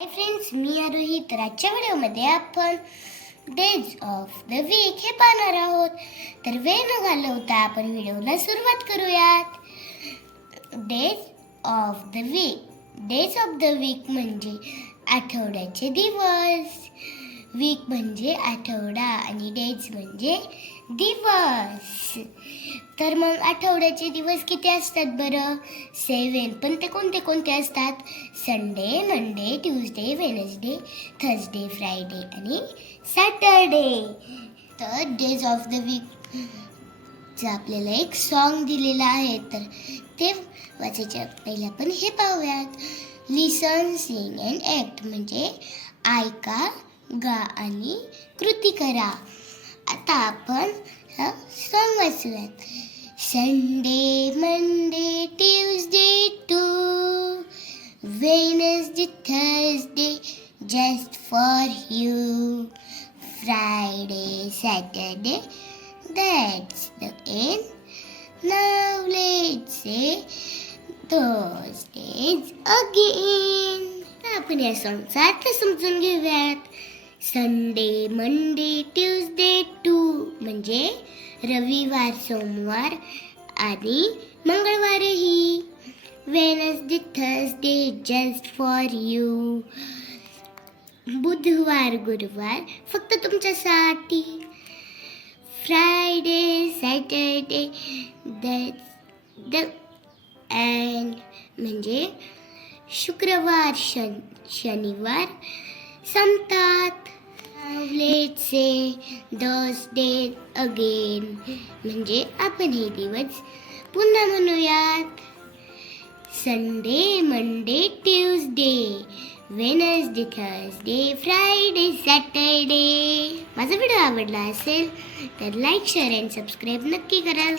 Hi friends मी आरोही तर आजच्या व्हिडिओमध्ये आपण डेज ऑफ द वीक हे पाहणार आहोत. तर वेळ न घालवता आपण व्हिडिओला सुरुवात करूयात. Days of the week days of the week म्हणजे आठवड्याचे दिवस. वीक म्हणजे आठवडा आणि डेज म्हणजे दिवस. तर मग आठवड्याचे दिवस किती असतात बरं? सेवन पण ते कोणते कोणते असतात? Sunday Monday Tuesday Wednesday Thursday Friday आणि सॅटरडे. तर डेज ऑफ द वीक आपल्याला एक सॉन्ग दिलेलं आहे. तर ते वाचायच्या पहिले आपण हे पाहूयात. लिसन सिंग अँड ॲक्ट म्हणजे ऐका गा आणि कृती करा. आता आपण हा song वाचूयात Sunday Monday Tuesday too. Wednesday Thursday just for you. Friday Saturday that's the end. Now let's say those days again आपण या सॉंगचा अर्थ समजून घेऊयात. संडे मंडे ट्यूजडे टू म्हणजे रविवार सोमवार आणि मंगळवारही. Wednesday Thursday just for you बुधवार गुरुवार फक्त तुमच्यासाठी. फ्रायडे सॅटरडे द अँड म्हणजे शुक्रवार शन शनिवार संपतात. Let's say those day again. म्हणजे आपण हे दिवस पुन्हा म्हणूयात. Sunday Monday Tuesday Wednesday Thursday Friday Saturday माझा व्हिडिओ आवडला असेल तर लाईक शेअर अँड सबस्क्राईब नक्की कराल.